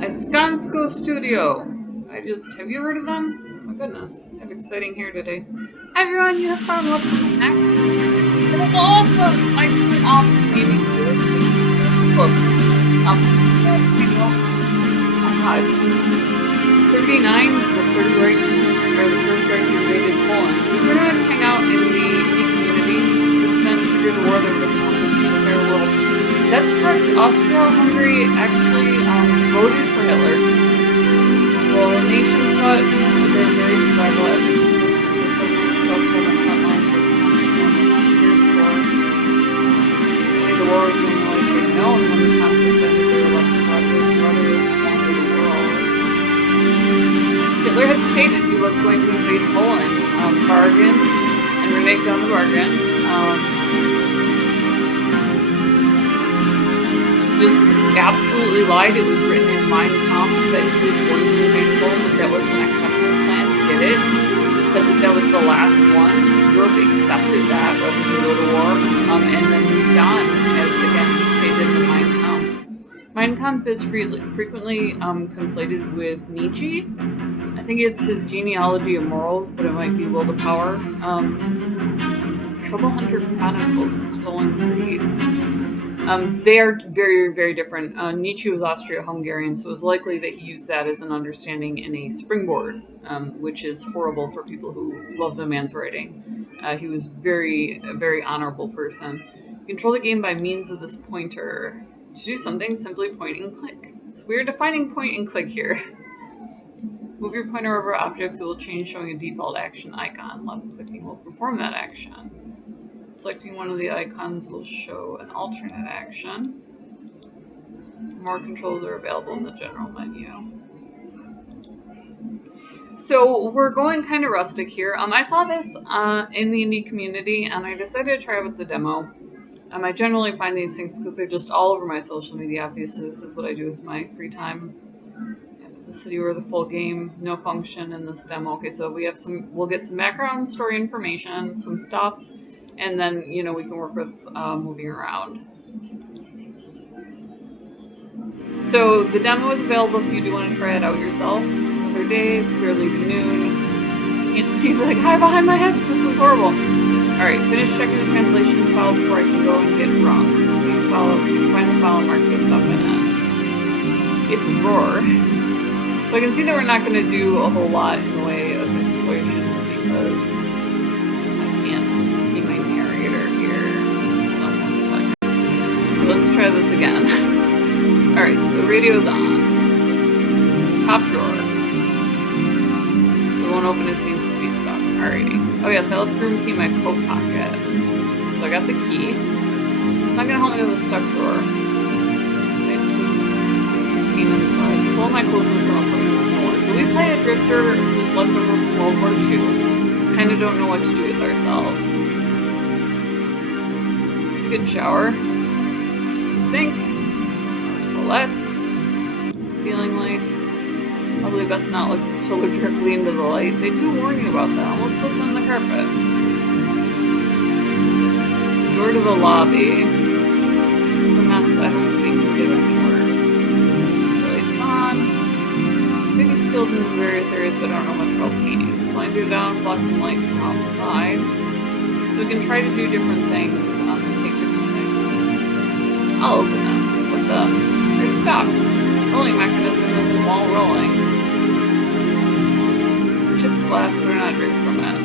Iskansko Studio. Have you heard of them? Oh my goodness, I have exciting hair today. Hi everyone, you have found welcome to Max. That's awesome! I did an awesome gaming book. God. 39, the first strike invaded Poland. We pretty much hang out in the indie community. This men triggered a war that would become the entire world. That's correct. Austria-Hungary actually voted for Hitler. Well, the nation thought they're very survival efforts. The war was being always known when the conflict ended. They were left to watch his brothers wander the world. Hitler had stated he was going to invade Poland, bargain, and reneged on the bargain. Just absolutely lied. It was written in Mein Kampf that he was going to invade Poland, and that was the next step of his plan. He did it. He said that that was the last one. Europe accepted that rather than go to war, and then moved on, as again he stated in Mein Kampf. Mein Kampf is frequently conflated with Nietzsche. I think it's his genealogy of morals, but it might be will to power. Hunter Chronicles, the Stolen Creed. They are very, very different. Nietzsche was Austro-Hungarian, so it was likely that he used that as an understanding in a springboard, which is horrible for people who love the man's writing. He was a very honorable person. You control the game by means of this pointer. To do something, simply point and click. So we're defining point and click here. Move your pointer over objects, it will change, showing a default action icon. Left clicking will perform that action. Selecting one of the icons will show an alternate action. More controls are available in the general menu. So we're going kind of rustic here. I saw this in the indie community, and I decided to try it with the demo. I generally find these things because they're just all over my social media. Obviously, this is what I do with my free time. The city or the full game, no function in this demo. Okay, so we'll get some background story information, some stuff, and then, we can work with moving around. So the demo is available if you do want to try it out yourself. Another day, it's barely noon. Can't see the guy behind my head. This is horrible. Alright, finish checking the translation file before I can go and get drunk. You can find the file and mark the stuff in it. It's a drawer. So I can see that we're not going to do a whole lot in the way of exploration because I can't see my narrator here. Hold on 1 second. Let's try this again. Alright, so the radio's on. Top drawer. It won't open, it seems to be stuck. Alrighty. Oh yes, I left room key in my coat pocket. So I got the key. It's not going to help me with the stuck drawer. It's full of my clothes and some I'll put in the floor. So we play a drifter who's left over from World War II. Kind of don't know what to do with ourselves. It's a good shower. Just the sink, toilet, ceiling light. Probably best not to look directly into the light. They do warn you about that. Almost slipped on the carpet. Door to the lobby. It's a mess. I hope they can get any worse. Maybe skilled in various areas, but I don't know much about paintings. Blinds are down, blocking light from outside. So we can try to do different things and take different things. I'll open them. With they're stuck. Rolling mechanism isn't wall rolling. Chip glass, but not drink from it.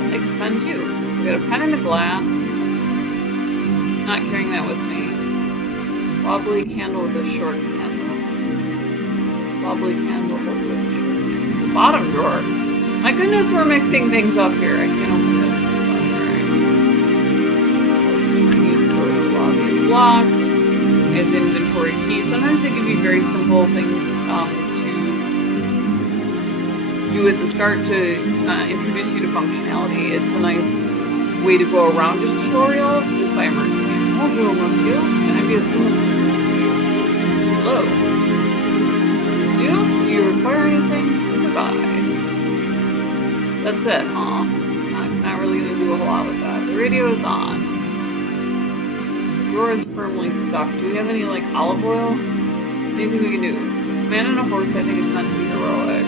I'll take a pen too. So we got a pen and a glass. Not carrying that with me. Wobbly candle with a short candle. Wobbly candle holder with a short candle. Bottom drawer. My goodness, we're mixing things up here. I can't open it and stuff. Alright. So let's try and use the door to the lobby. It's locked. I have the inventory key. Sometimes they give you very simple things to do at the start to introduce you to functionality. It's a nice way to go around just tutorial just by immersing you. Bonjour, monsieur. Can I be of some assistance to you? Hello. Monsieur, do you require anything? Goodbye. That's it, huh? Not really going to do a whole lot with that. The radio is on. The drawer is firmly stuck. Do we have any, like, olive oil? Anything we can do? man and a horse, I think it's meant to be heroic.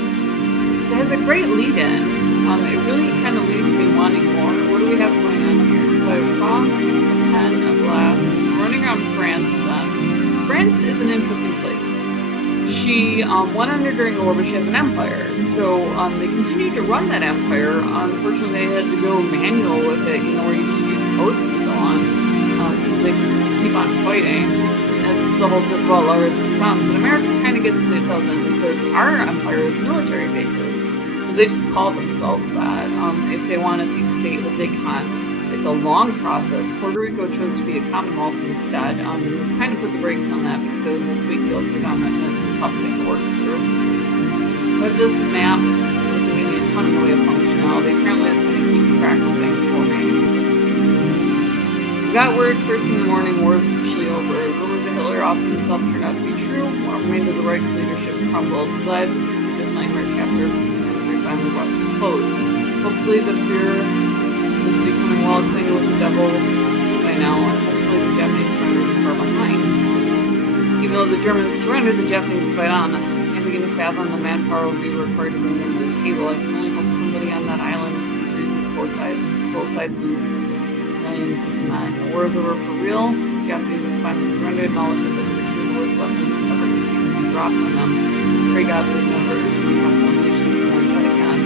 So it has a great lead-in. It really kind of leaves me wanting more. What do we have going on here? So I have frogs, a pen, a glass. I'm running around France then. France is an interesting place. She went under during the war, but she has an empire. So they continued to run that empire. Unfortunately, they had to go manual with it, you know, where you just use codes and so on. So they keep on fighting. That's the whole tip about La Resistance. And America kind of gets it, it doesn't, because our empire is military bases. So they just call themselves that. If they want to seek statehood, they can. It's a long process. Puerto Rico chose to be a commonwealth instead. And we've kind of put the brakes on that because it was a sweet deal for them, and it's a tough thing to work through. So I have this map. It doesn't give me a ton in the way of functionality. Apparently it's going to keep track of things for me. Got word first in the morning, war is officially over. Rumors that Hitler off himself turned out to be true. What remained of the Reich's leadership crumbled. Glad to see this nightmare chapter of human history finally brought to a close. Hopefully the Fuhrer is becoming well acquainted with the devil by now, and hopefully the Japanese surrender far behind. Even though the Germans surrendered, the Japanese fight on. I can't begin to fathom the manpower will be required to bring them to the table. I can only hope somebody on that island sees reason before both sides lose millions of men. The war is over for real. The Japanese have finally surrendered, and all it took was for two of the worst weapons ever conceived to be dropped on them. Pray God we never have to unleash something like that again.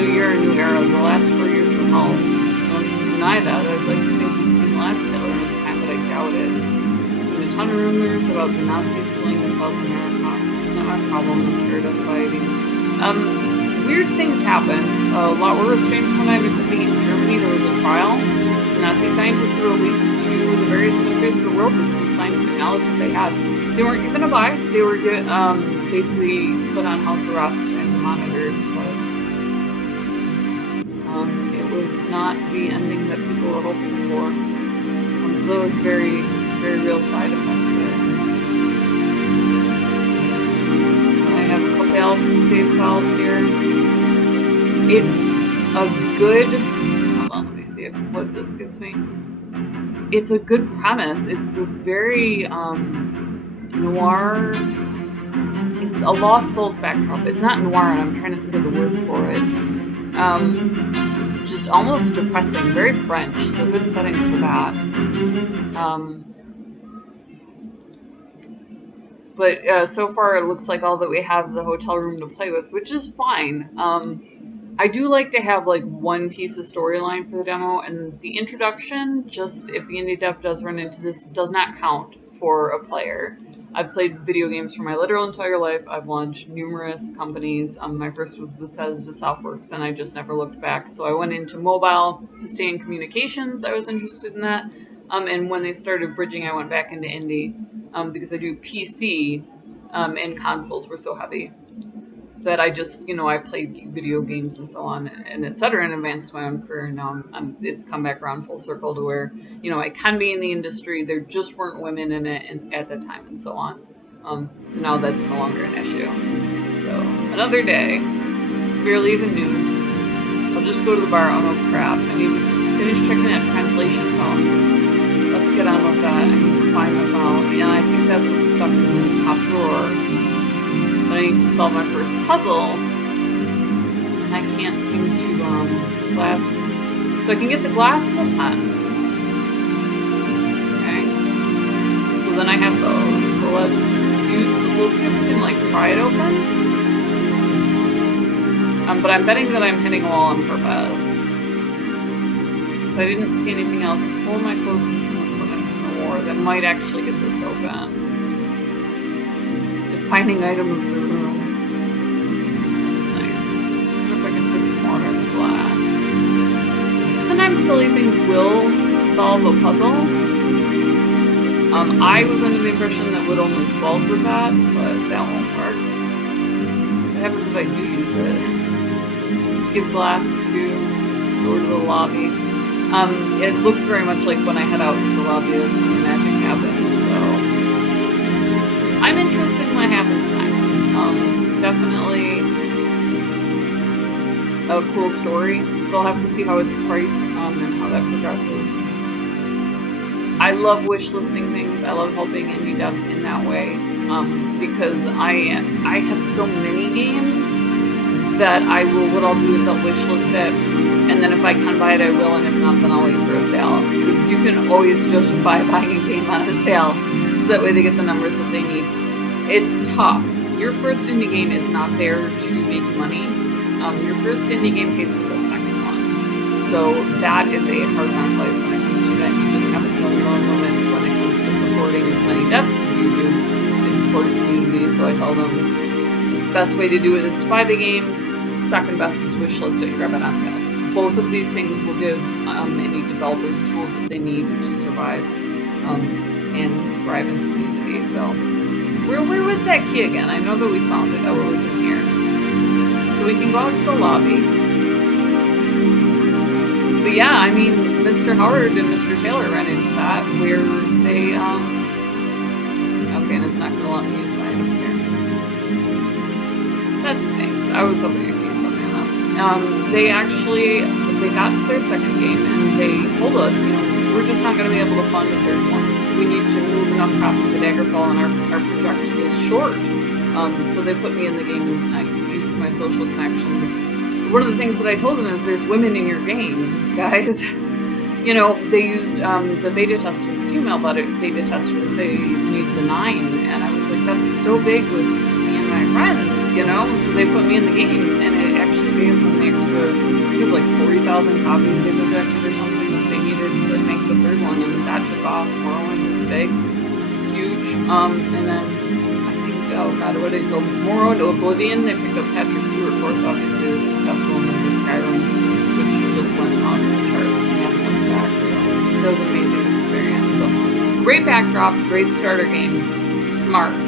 New year, new era. The last 4 years were hell. No one can deny that. I'd like to think we've seen the last Hitler in his time, but I doubt it. There are a ton of rumors about the Nazis fleeing to South America. It's not my problem. I'm tired of fighting. Weird things happen. A lot were restrained from what I understood in East Germany. There was a trial. Nazi scientists were released to the various countries of the world because of the scientific knowledge that they had. They weren't given a buy. They were basically put on house arrest and monitored. But it was not the ending that people were hoping for. So there was very, very real side effect there. So I have a couple save files here. It's a good... see what this gives me. It's a good premise. It's this very noir. It's a Lost Souls backdrop. It's not noir, and I'm trying to think of the word for it. Just almost depressing. Very French, so good setting for that. But so far it looks like all that we have is a hotel room to play with, which is fine. I do like to have like one piece of storyline for the demo, and the introduction, just if the indie dev does run into this, does not count for a player. I've played video games for my literal entire life. I've launched numerous companies. My first was Bethesda Softworks, and I just never looked back. So I went into mobile to stay in communications. I was interested in that. And when they started bridging, I went back into indie because I do PC, and consoles were so heavy that I just, I played video games and so on and et cetera and advanced my own career. And now it's come back around full circle to where, I can be in the industry. There just weren't women in it at the time and so on. So now that's no longer an issue. So another day, it's barely even noon. I'll just go to the bar. Oh no, crap. I need to finish checking that translation file. Let's get on with that. I need to find the file. Yeah, I think that's what's stuck in the top drawer. I need to solve my first puzzle, and I can't seem to, glass, so I can get the glass and the pen. Okay, so then I have those, so we'll see if we can, pry it open, but I'm betting that I'm hitting a wall on purpose, because I didn't see anything else. It's full of my clothes and some equipment from the war that might actually get this open. Defining item of the room. That's nice. I wonder if I can put some water in the glass. Sometimes silly things will solve a puzzle. I was under the impression that wood only swells with that, but that won't work. What happens if I do use it? Give glass to go to the lobby. It looks very much like when I head out into the lobby, that's when the magic happens, so... I'm interested in what happens next. Definitely a cool story, so I'll have to see how it's priced and how that progresses. I love wish listing things. I love helping indie devs in that way. because I have so many games that what I'll do is I'll wishlist it, and then if I can buy it, I will, and if not, then I'll wait for a sale. Because you can always justify buying a game on a sale, so that way they get the numbers that they need. It's tough. Your first indie game is not there to make money. Your first indie game pays for the second one. So that is a hard knock life when it comes to that. You just have to know your own limits when it comes to supporting as many devs as you do. They support a community, so I tell them the best way to do it is to buy the game. Second best is wishlist it, grab it on sale. Both of these things will give any developers tools that they need to survive and thrive in the community. So, where was that key again? I know that we found it. Oh, it was in here. So we can go out to the lobby. But yeah, I mean, Mr. Howard and Mr. Taylor ran into that where they okay, and it's not going to let me use my items here. That stinks. I was hoping I could use something else. They got to their second game and they told us, we're just not going to be able to fund the third one. We need to move enough copies of Daggerfall and our project is short. So they put me in the game and I used my social connections. One of the things that I told them is there's women in your game, guys. They used the beta testers, the female beta testers, they needed the 9, and I was like, that's so big with me and my friends, so they put me in the game, and it actually gave them the extra, it was like 40,000 copies they projected or something that they needed to make the third one, and that took off. Morrowind was big, huge, and then I think, oh god, what did it go? Morrowind, Oblivion, they picked up Patrick Stewart Course, obviously was successful, and then the Skyrim, which just went off the charts, and they haven't looked back, so that was an amazing experience. So, great backdrop, great starter game, smartly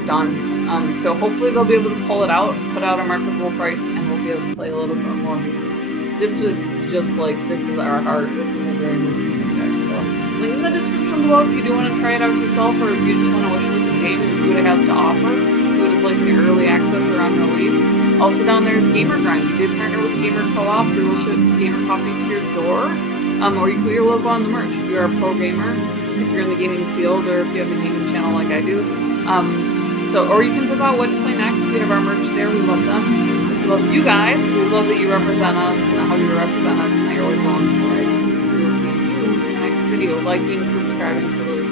done. So hopefully they'll be able to pull it out, put out a marketable price, and we'll be able to play a little bit more, because this was just like, this is our heart, this is a very moving subject. So link in the description below if you do want to try it out yourself, or if you just want to wishlist the game and see what it has to offer, see what it's like in early access or on release. Also down there is Gamer Grind. We did partner with Gamer Co-op. They will ship gamer coffee to your door, or you can put your logo on the merch if you're a pro gamer, if you're in the gaming field, or if you have a gaming channel like I do. Or you can pick out what to play next. We have our merch there. We love them. We love you guys. We love that you represent us and how you represent us, and that you're always along for it. We'll see you in the next video. Liking, subscribing, totally.